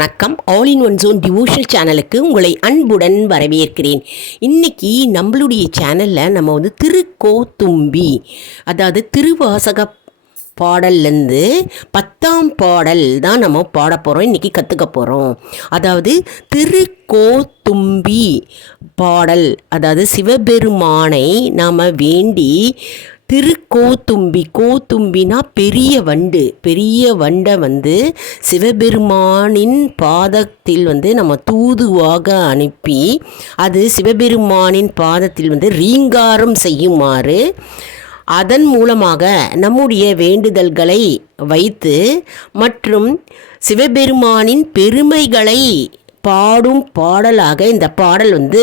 வணக்கம். All in one zone devotional சேனலுக்கு உங்களை அன்புடன் வரவேற்கிறேன். இன்றைக்கி நம்மளுடைய சேனலில் நம்ம வந்து திருக்கோத்தும்பி அதாவது திருவாசக பாடல்லேருந்து பத்தாம் பாடல் தான் நம்ம பாட போகிறோம் இன்றைக்கி கற்றுக்க போகிறோம் அதாவது திருக்கோத்தும்பி பாடல் அதாவது சிவபெருமானை நாம் வேண்டி திருக்கோத்தும்பி கோத்தும்பினா பெரிய வண்டு. பெரிய வண்டை வந்து சிவபெருமானின் பாதத்தில் வந்து நம்ம தூதுவாக அனுப்பி அது சிவபெருமானின் பாதத்தில் வந்து ரீங்காரம் செய்யுமாறு அதன் மூலமாக நம்முடைய வேண்டுதல்களை வைத்து மற்றும் சிவபெருமானின் பெருமைகளை பாடும் பாடலாக இந்த பாடல் வந்து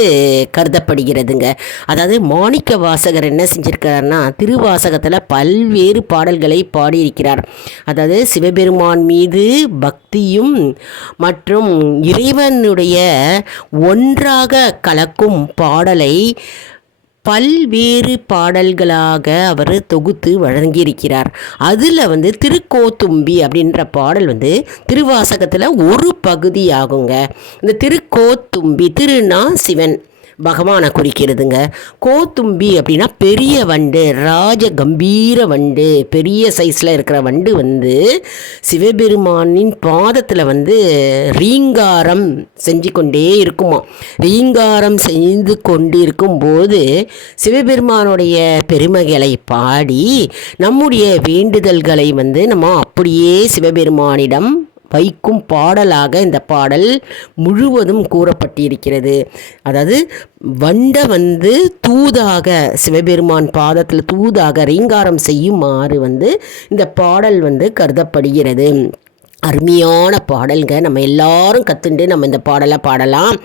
கருதப்படுகிறதுங்க. அதாவது மாணிக்க வாசகர் என்ன செஞ்சிருக்கிறார்னா திருவாசகத்தில் பல்வேறு பாடல்களை பாடியிருக்கிறார். அதாவது சிவபெருமான் மீது பக்தியும் மற்றும் இறைவனுடைய ஒன்றாக கலக்கும் பாடலை பல்வேறு பாடல்களாக அவர் தொகுத்து வழங்கியிருக்கிறார். அதில் வந்து திருக்கோத்தும்பி அப்படின்ற பாடல் வந்து திருவாசகத்தில் ஒரு பகுதியாகுங்க. இந்த திருக்கோத்தும்பி திருநா சிவன் பகவானை குறிக்கிறதுங்க. கோத்தும்பி அப்படின்னா பெரிய வண்டு ராஜ கம்பீர வண்டு பெரிய சைஸில் இருக்கிற வண்டு வந்து சிவபெருமானின் பாதத்தில் வந்து ரீங்காரம் செஞ்சு கொண்டே இருக்குமா ரீங்காரம் செய்து கொண்டு இருக்கும்போது சிவபெருமானுடைய பெருமைகளை பாடி நம்முடைய வேண்டுதல்களை வந்து நம்ம அப்படியே சிவபெருமானிடம் வைக்கும் பாடலாக இந்த பாடல் முழுவதும் கூறப்பட்டிருக்கிறது. அதாவது வண்டை வந்து தூதாக சிவபெருமான் பாதத்தில் தூதாக ரீங்காரம் செய்யுமாறு வந்து இந்த பாடல் வந்து கருதப்படுகிறது. அருமையான பாடல்ங்க. நம்ம எல்லாரும் கற்றுண்டு நம்ம இந்த பாடலை பாடலாம்.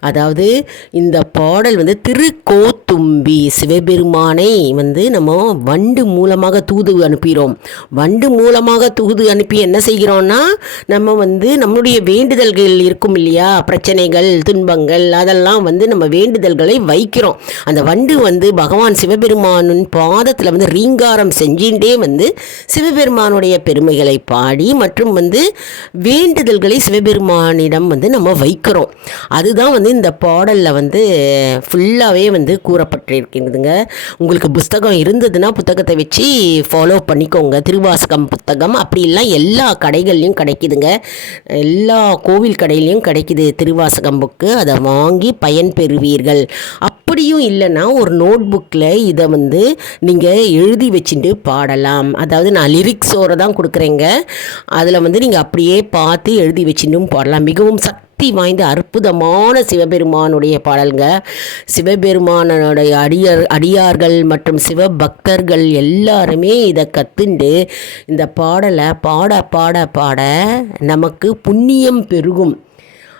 அதாவது இந்த பாடல் வந்து திருக்கோத்தும்பி சிவபெருமானை வந்து நம்ம வண்டு மூலமாக தூது அனுப்புகிறோம். வண்டு மூலமாக தூது அனுப்பி என்ன செய்கிறோம்னா நம்ம வந்து நம்மளுடைய வேண்டுதல்கள் இருக்கும் இல்லையா? பிரச்சனைகள் துன்பங்கள் அதெல்லாம் வந்து நம்ம வேண்டுதல்களை வைக்கிறோம். அந்த வண்டு வந்து பகவான் சிவபெருமானின் பாதத்தில் வந்து ரீங்காரம் செஞ்சுட்டே வந்து சிவபெருமானுடைய பெருமைகளை பாடி மற்றும் வந்து வந்து வேண்டுதல்களை சிவபெருமானிடம் வந்து நம்ம வைக்கிறோம். அதுதான் வந்து இந்த பாடலில் வந்து ஃபுல்லாகவே வந்து கூறப்பட்டிருக்கிறதுங்க உங்களுக்கு புஸ்தகம் இருந்ததுன்னா புத்தகத்தை வச்சு ஃபாலோ பண்ணிக்கோங்க. திருவாசகம் புத்தகம் அப்படிலாம் எல்லா கடைகள்லையும் கிடைக்குதுங்க. எல்லா கோவில் கடையிலையும் கிடைக்குது திருவாசகம் புக்கு அதை வாங்கி பயன் பெறுவீர்கள். அப்படியும் இல்லைன்னா ஒரு நோட் புக்கில் இதை வந்து நீங்கள் எழுதி வச்சுட்டு பாடலாம். அதாவது நான் லிரிக்ஸோடு தான் கொடுக்குறேங்க. அதில் வந்து நீங்கள் அப்படியே பார்த்து எழுதி வச்சுன்னும் பாடலாம். மிகவும் சக்தி வாய்ந்த அற்புதமான சிவபெருமானுடைய பாடல்ங்க. சிவபெருமானுடைய அடியார் அடியார்கள் மற்றும் சிவபக்தர்கள் எல்லாருமே இதை கற்றுண்டு இந்த பாடலை பாட பாட பாட நமக்கு புண்ணியம் பெருகும்.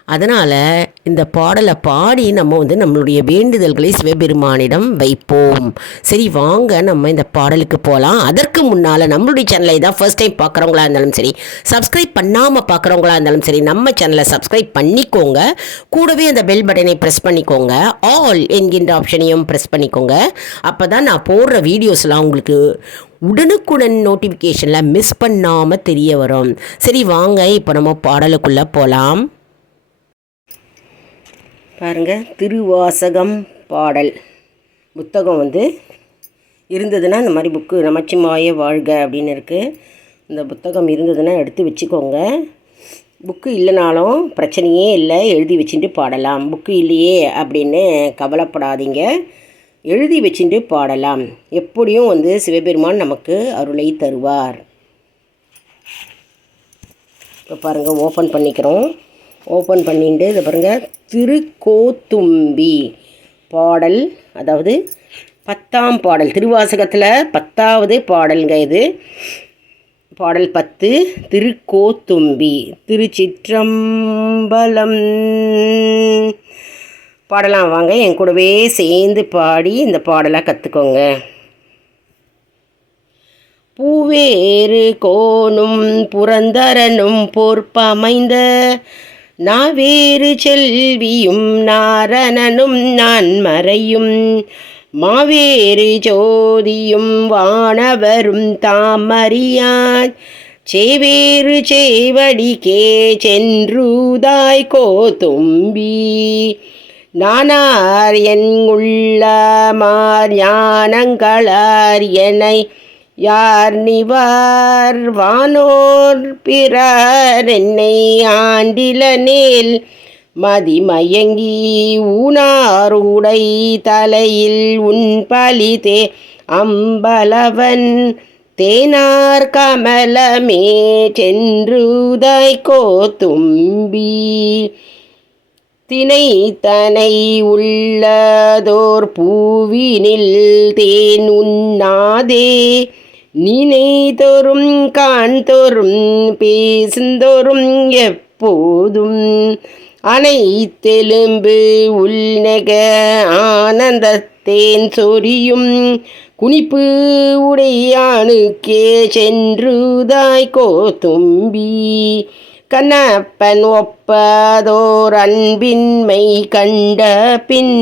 அதனால் இந்த பாடலை பாடி நம்ம வந்து நம்மளுடைய வேண்டுதல்களை சிவபெருமானிடம் வைப்போம். சரி வாங்க நம்ம இந்த பாடலுக்கு போகலாம் அதற்கு முன்னால் நம்மளுடைய சேனலை தான் ஃபர்ஸ்ட் டைம் பார்க்குறவங்களா இருந்தாலும் சரி சப்ஸ்கிரைப் பண்ணாமல் பார்க்குறவங்களா இருந்தாலும் சரி நம்ம சேனலை சப்ஸ்கிரைப் பண்ணிக்கோங்க. கூடவே அந்த பெல் பட்டனை ப்ரெஸ் பண்ணிக்கோங்க. ஆல் என்கின்ற ஆப்ஷனையும் ப்ரெஸ் பண்ணிக்கோங்க. அப்போ தான் நான் போடுற வீடியோஸ்லாம் உங்களுக்கு உடனுக்குடன் நோட்டிஃபிகேஷனில் மிஸ் பண்ணாமல் தெரிய வரும். சரி வாங்க இப்போ நம்ம பாடலுக்குள்ளே போகலாம் பாருங்க திருவாசகம் பாடல். புத்தகம் வந்து இருந்ததுன்னா இந்த மாதிரி புக்கு நமச்சிமாய வாழ்க அப்படின்னு இருக்குது இந்த புத்தகம் இருந்ததுன்னா எடுத்து வச்சுக்கோங்க. புக்கு இல்லைனாலும் பிரச்சனையே இல்லை எழுதி வச்சுட்டு பாடலாம். புக்கு இல்லையே அப்படின்னு கவலைப்படாதீங்க. எழுதி வச்சுட்டு பாடலாம். எப்படியும் வந்து சிவபெருமான் நமக்கு அருளை தருவார். இப்போ பாருங்கள் ஓப்பன் பண்ணிக்கிறோம். ஓப்பன் பண்ணிட்டு இதை பாருங்கள் திருக்கோத்தும்பி பாடல் அதாவது பத்தாம் பாடல். திருவாசகத்தில் பத்தாவது பாடலுங்க இது. பாடல் பத்து திருக்கோத்தும்பி திருச்சிற்றம்பலம். பாடலாம் வாங்க என் கூடவே சேர்ந்து பாடி இந்த பாடலை கற்றுக்கோங்க பூவேறு கோனும் புரந்தரனும் பொற்பமைந்த நாவேறு செல்வியும் நாரணனும் நான் மறையும். மாவேறு ஜோதியும் வானவரும் தாமறியான் சேவேறு சேவடிக்கே சென்றுதாய் கோதும்பி நானார் என் உள்ளமார் ஞானங்களார் என்னை யார் நிவார்? வானோர் பிறார் என்னை ஆண்டிலனேல் மதிமயங்கி ஊனாருடை தலையில் உன் பலிதே அம்பலவன் தேனார் கமலமே சென்றுதாய் கோத்தும்பி. தனை உள்ளதோர் பூவினில் தேன் உண்ணாதே. நினைதோறும் காண்தோறும் பேசுந்தோறும் எப்போதும். அனைத்தெலும்பு உள்நெக ஆனந்தத்தேன் சொரியும். குனிப்பு உடையானுக்கே சென்றுதாய் கோத்தும்பி கண்ணப்பன் ஒப்பதோர் அன்பின்மை கண்ட பின்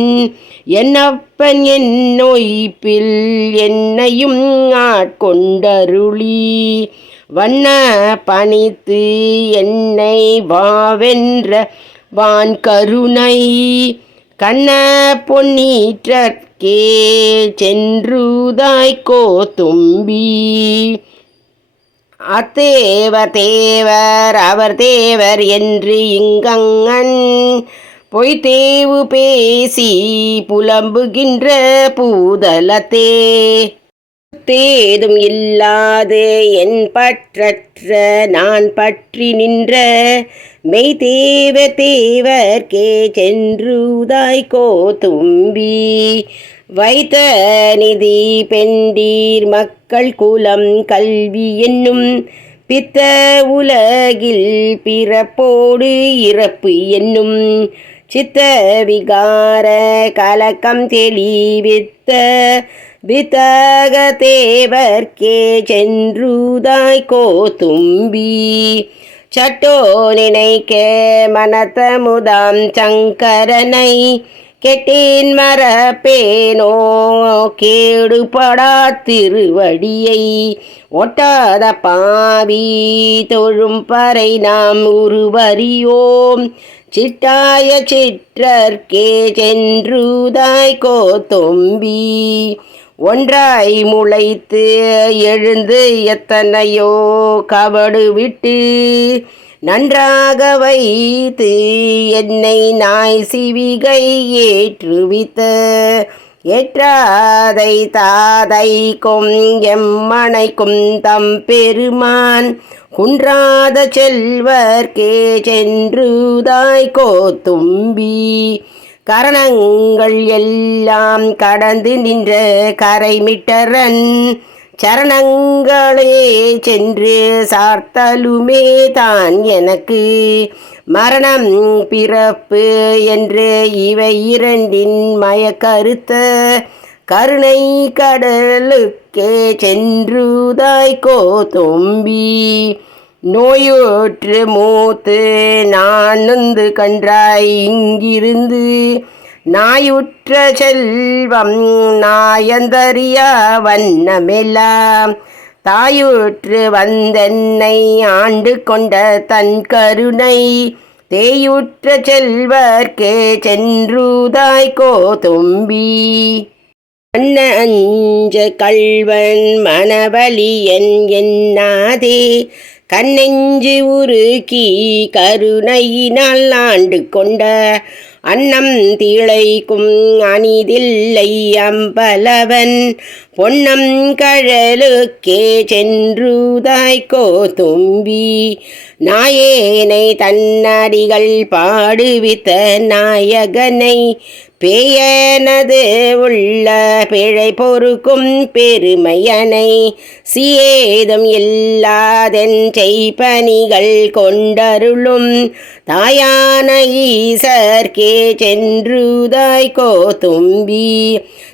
என்னப்பன் என் நொய்ப்பில் என்னையும் ஆட்கொண்டருளி. வண்ண பணித்து என்னை வாவென்ற வான் கருணை கண்ண பொன்னீற்றற்கே சென்றுதாய்கோ தும்பி. அத்தேவர் தேவர் அவர் தேவர் என்று இங்கங்கன் பொய்தேவு பேசி புலம்புகின்ற பூதலத்தே. தேதும் இல்லாது என் பற்றற்ற நான் பற்றி நின்ற மெய் தேவ தேவர்க்கே சென்றுதாய் தும்பி. வைத்த நிதி பெண்டீர் மக்கள் குலம் கல்வி என்னும் பித்த உலகில் பிறப்போடு இறப்பு என்னும் சித்த விகார கலக்கம் தெளிவித்த வித்தக தேவர்க்கே சென்றுதாய் கோதும்பி. சட்டோ நினைக்க மனத்தமுதாம் சங்கரனை கெட்டேன் மரப்பேனோ கேடுபடா திருவடியை ஒட்டாத பாவி தொழும் பறை நாம் உருவறியோம். சிட்டாய சிற்றற்கே சென்றுதாய் தொம்பி ஒன்றாய் முளைத்து எழுந்து எத்தனையோ கவடு விட்டு நன்றாக வைத்து என்னை நாய் சிவிகை ஏற்றுவித்த. ஏற்றாதை தாதைக்கும் எம்மனைக்கும் தம் பெருமான். குன்றாத செல்வர்க்கே சென்றுதாய் கோத்தும்பி. கரணங்கள் எல்லாம் கடந்து நின்ற கரைமிட்டரன். சரணங்களே சென்று சார்த்தலுமே தான் எனக்கு. மரணம் பிறப்பு என்று இவை இரண்டின் மயக்கருத்த கருணை கடலுக்கே சென்றுதாய்க்கோ தொம்பி நோயுற்று மூத்து நான் நொந்து கன்றாய் இங்கிருந்து நாயுற்ற செல்வம் நாயந்தறிய வண்ணமெல்லாம் தாயுற்று வந்தென்னை ஆண்டு கொண்ட தன் கருணை. தேயுற்ற செல்வர்க்கே சென்றுதாய் கோதும்பி. அண்ண அஞ்ச கல்வன் மனவலியன் என்னாதே. கண்ணெஞ்சு உருக்கி கருணையினால் ஆண்டு கொண்ட அன்னம் திளைக்கும் அணிதில்லை அம்பலவன். பொன்னம் கழலுக்கே சென்றுதாய் தும்பி நாயேனை தன்னடிகள் பாடுவித்த நாயகனை பேயனது உள்ள பிழை பொறுக்கும் பெருமையனை சியேதம் இல்லாதென் செய்பணிகள் கொண்டருளும் தாயான ஈசர்க்கே சென்றுதாய் தும்பி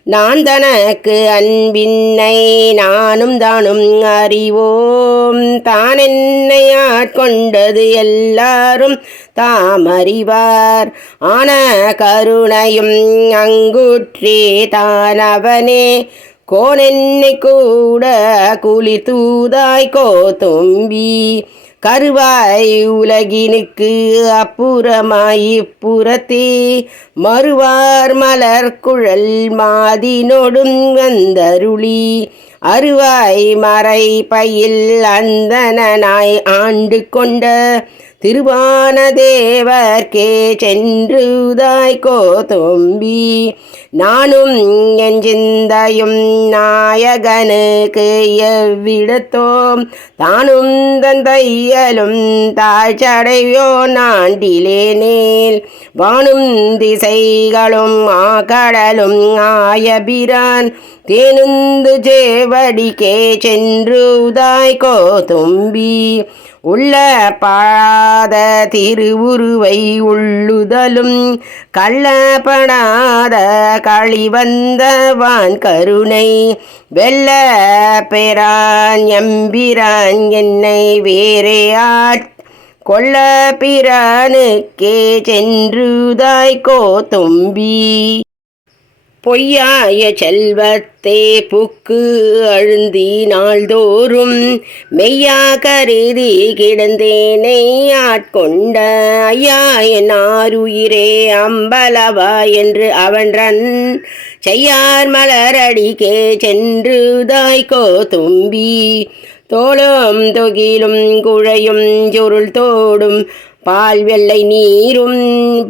நான் தனக்கு அன்பின்னை நானும் தானும் அறிவோம். தான் என்னை ஆட்கொண்டது எல்லாரும் தாம் அறிவார். ஆன கருணையும் அங்குற்றே தான் அவனே. கோனென்னை கூட குளிர் தூதாய் கோ தும்பி. கருவாய் உலகினுக்கு அப்புறமாய் இப்புறத்தே. மறுவார் மலர் குழல் மாதினொடும் வந்தருளி. அருவாய் மறை பயில் அந்தனாய் ஆண்டு கொண்ட திருவான தேவர்க்கே சென்றுதாய் கோதும்பி நானும் என் சிந்தையும் நாயகனுக்கு எவ்விடத்தோம். தானும் தன் தையலும் தாழ்ச்சடையோ நாண்டிலேனேல் வானும் திசைகளும் ஆகடலும் ஆயபிரான். தேனுந்து சேவடிக்கே சென்றுதாய் கோதும்பி உள்ள பாழாத திருவுருவை உள்ளுதலும் கள்ளப்படாத களிவந்தவான் கருணை வெல்ல பெறான் எம்பிரான் என்னை வேறே கொல்ல கொள்ள பிரானுக்கே சென்றுதாய் தும்பி. பொய்யாய செல்வத்தே புக்கு அழுந்தி நாள்தோறும் மெய்யா கருதி கிடந்தேனை ஆட்கொண்ட ஐயா என் ஆருயிரே அம்பலவா என்று அவன்றன் செய்யார் மலரடிக்கே சென்றுதாய் தும்பி. தோளும் தொகிலும் குழையும் சுருள் தோடும் பால் வெள்ளை நீரும்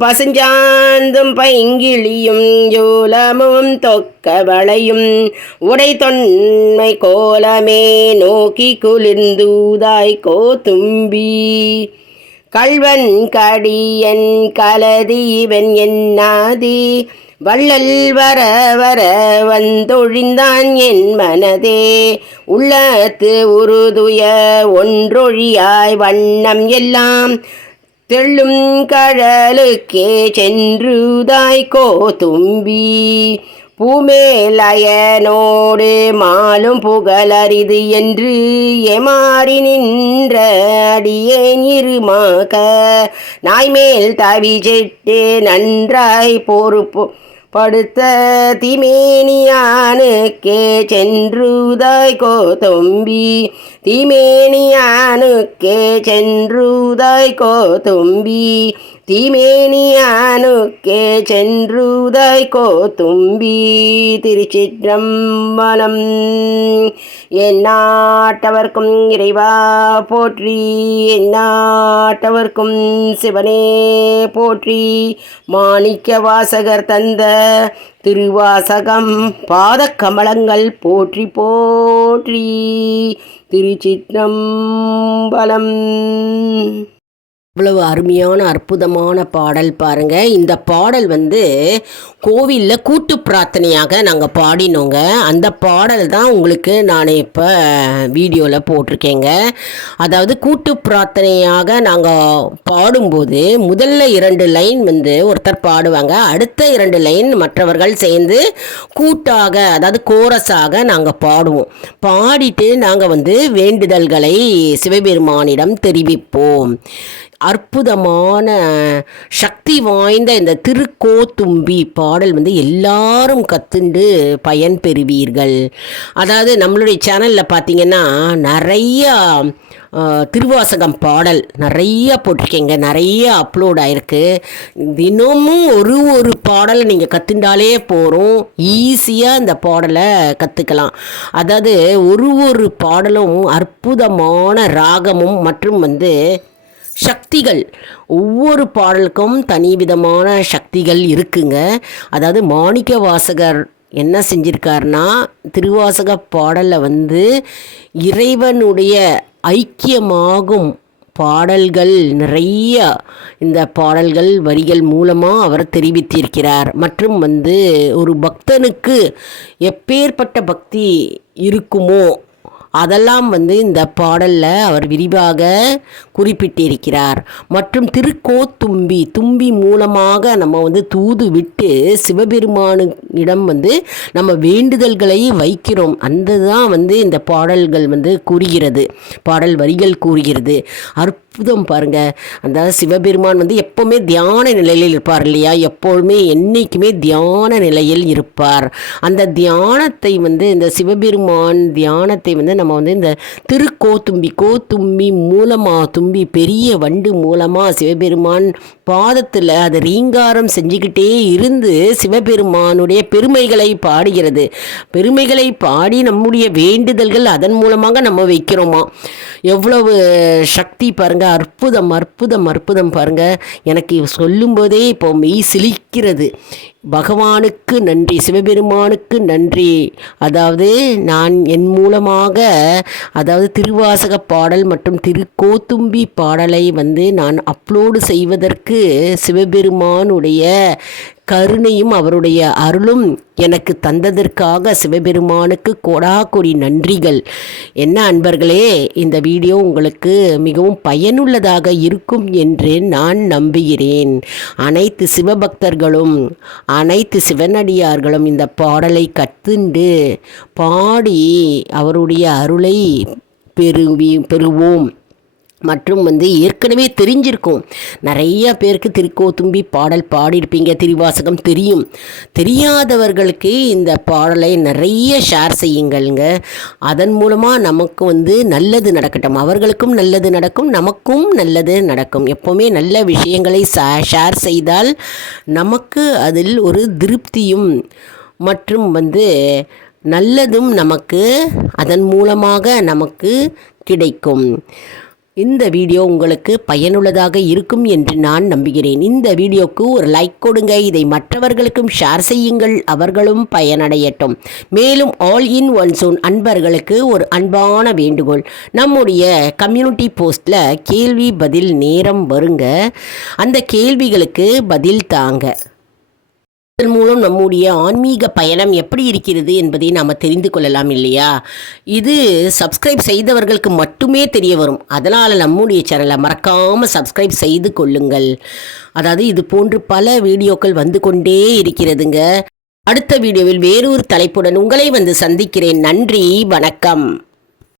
பசுஞ்சாந்தும் பைங்கிழியும் ஜூலமும் தொக்க வளையும். உடை தொன்மை கோலமே நோக்கி குளிர்ந்தூதாய் கோதும்பி. கல்வன் கடியன் கலதி இவன் என்னாதி? வள்ளல் வர வர வந்தொழிந்தான் என் மனதே. உள்ளத்து உருதுய ஒன்றொழியாய் வண்ணம் எல்லாம் தெள்ளும் கழலுக்கே சென்றுதாய் தும்பி பூமேலயனோடு மாலும் புகழரிது என்று ஏமாறி நின்ற அடியேன் இருமாக்க நாய்மேல் தவிச்சிட்டு நன்றாய் பொறுப்பு படுத்த திமேனியானுக்கே சென்றுதாய் தொம்பி தீமேனியானுக்கே சென்றுதாய் கோதும்பி. தீமேனியானுக்கே சென்றுதாய் கோதும்பி. திருச்சிற்றம்பலம் எந்நாட்டவர்க்கும் இறைவா போற்றி. எந்நாட்டவர்க்கும் சிவனே போற்றி. மாணிக்க வாசகர் தந்த திருவாசகம். பாதக்கமலங்கள் போற்றி போற்றி திருச்சிற்றம்பலம். இவ்வளவு அருமையான அற்புதமான பாடல் பாருங்க. இந்த பாடல் வந்து கோவிலில் கூட்டு பிரார்த்தனையாக நாங்கள் பாடினோங்க. அந்த பாடல் தான் உங்களுக்கு நான் இப்போ வீடியோவில் போட்டிருக்கேங்க. அதாவது கூட்டு பிரார்த்தனையாக நாங்கள் பாடும்போது முதல்ல இரண்டு லைன் வந்து ஒருத்தர் பாடுவாங்க. அடுத்த இரண்டு லைன் மற்றவர்கள் சேர்ந்து கூட்டாக அதாவது கோரஸாக நாங்கள் பாடுவோம். பாடிட்டு நாங்கள் வந்து வேண்டுதல்களை சிவபெருமானிடம் தெரிவிப்போம். அற்புதமான சக்தி வாய்ந்த இந்த திருக்கோத்தும்பி பாடல் வந்து எல்லாரும் கத்துண்டு பயன் பெறுவீர்கள். அதாவது நம்மளுடைய சேனலில் பார்த்தீங்கன்னா நிறையா திருவாசகம் பாடல் நிறையா போட்டிருக்கீங்க. நிறைய அப்லோட் ஆயிருக்கு. தினமும் ஒரு ஒரு பாடலை நீங்கள் கற்றுண்டாலே போகிறோம் ஈஸியாக இந்த பாடலை கற்றுக்கலாம் அதாவது ஒரு ஒரு பாடலும் அற்புதமான ராகமும் மற்றும் வந்து சக்திகள். ஒவ்வொரு பாடலுக்கும் தனி விதமான சக்திகள் இருக்குங்க. அதாவது மாணிக்க வாசகர் என்ன செஞ்சிருக்காருன்னா திருவாசக பாடலில் வந்து இறைவனுடைய ஐக்கியமாகும் பாடல்கள் நிறைய இந்த பாடல்கள் வரிகள் மூலமாக அவர் தெரிவித்திருக்கிறார். மற்றும் வந்து ஒரு பக்தனுக்கு எப்பேற்பட்ட பக்தி இருக்குமோ அதெல்லாம் வந்து இந்த பாடலில் அவர் விரிவாக குறிப்பிட்டிருக்கிறார். மற்றும் திருக்கோத்தும்பி தும்பி மூலமாக நம்ம வந்து தூது விட்டு சிவபெருமானிடம் வந்து நம்ம வேண்டுதல்களை வைக்கிறோம். அந்த தான் வந்து இந்த பாடல்கள் வந்து கூறுகிறது. பாடல் வரிகள் கூறுகிறது. அற்ப அற்புதம் பாருங்க. அந்த சிவபெருமான் வந்து எப்போவுமே தியான நிலையில் இருப்பார் இல்லையா? எப்பொழுதுமே என்னைக்குமே தியான நிலையில் இருப்பார். அந்த தியானத்தை வந்து இந்த சிவபெருமான் தியானத்தை வந்து நம்ம வந்து இந்த திருக்கோத்தும்பி கோத்தும்பி மூலமாக தும்பி பெரிய வண்டு மூலமாக சிவபெருமான் பாதத்தில் அதை ரீங்காரம் செஞ்சுக்கிட்டே இருந்து சிவபெருமானுடைய பெருமைகளை பாடுகிறது. பெருமைகளை பாடி நம்முடைய வேண்டுதல்கள் அதன் மூலமாக நம்ம வைக்கிறோமா? எவ்வளவு சக்தி பாருங்க. அற்புதம் அற்புதம் அற்புதம் பாருங்கள் எனக்கு சொல்லும்போதே இப்போ மெய் சிலிக்கிறது. பகவானுக்கு நன்றி சிவபெருமானுக்கு நன்றி. அதாவது நான் என் மூலமாக அதாவது திருவாசக பாடல் மற்றும் திருக்கோத்தும்பி பாடலை வந்து நான் அப்லோடு செய்வதற்கு சிவபெருமானுடைய கருணையும் அவருடைய அருளும் எனக்கு தந்ததற்காக சிவபெருமானுக்கு கோடாகோடி நன்றிகள். என்ன அன்பர்களே இந்த வீடியோ உங்களுக்கு மிகவும் பயனுள்ளதாக இருக்கும் என்று நான் நம்புகிறேன். அனைத்து சிவபக்தர்களும் அனைத்து சிவனடியார்களும் இந்த பாடலை கத்துண்டு பாடி அவருடைய அருளை பெறுவி பெறுவோம். மற்றும் வந்து ஏற்கனவே தெரிஞ்சிருக்கும். நிறைய பேருக்கு திருக்கோத்தும்பி பாடல் பாடியிருப்பீங்க திருவாசகம் தெரியும். தெரியாதவர்களுக்கு இந்த பாடலை நிறைய ஷேர் செய்யுங்கள்ங்க. அதன் மூலமாக நமக்கு வந்து நல்லது நடக்கட்டும். அவர்களுக்கும் நல்லது நடக்கும் நமக்கும் நல்லது நடக்கும். எப்போவுமே நல்ல விஷயங்களை ஷேர் செய்தால் நமக்கு அதில் ஒரு திருப்தியும் மற்றும் வந்து நல்லதும் நமக்கு அதன் மூலமாக நமக்கு கிடைக்கும். இந்த வீடியோ உங்களுக்கு பயனுள்ளதாக இருக்கும் என்று நான் நம்புகிறேன். இந்த வீடியோக்கு ஒரு லைக் கொடுங்க. இதை மற்றவர்களுக்கும் ஷேர் செய்யுங்கள். அவர்களும் பயனடையட்டும். மேலும் ஆல் இன் ஒன் சோன் அன்பர்களுக்கு ஒரு அன்பான வேண்டுகோள். நம்முடைய கம்யூனிட்டி போஸ்டில் கேள்வி பதில் நேரம் வருங்க. அந்த கேள்விகளுக்கு பதில் தாங்க. இதன் மூலம் நம்முடைய ஆன்மீக பயணம் எப்படி இருக்கிறது என்பதை நாம் தெரிந்து கொள்ளலாம் இல்லையா? இது சப்ஸ்கிரைப் செய்தவர்களுக்கு மட்டுமே தெரிய வரும். அதனால் நம்முடைய சேனலை மறக்காமல் சப்ஸ்கிரைப் செய்து கொள்ளுங்கள். அதாவது இது போன்று பல வீடியோக்கள் வந்து கொண்டே இருக்கிறதுங்க. அடுத்த வீடியோவில் வேறொரு தலைப்புடன் உங்களை வந்து சந்திக்கிறேன். நன்றி வணக்கம்.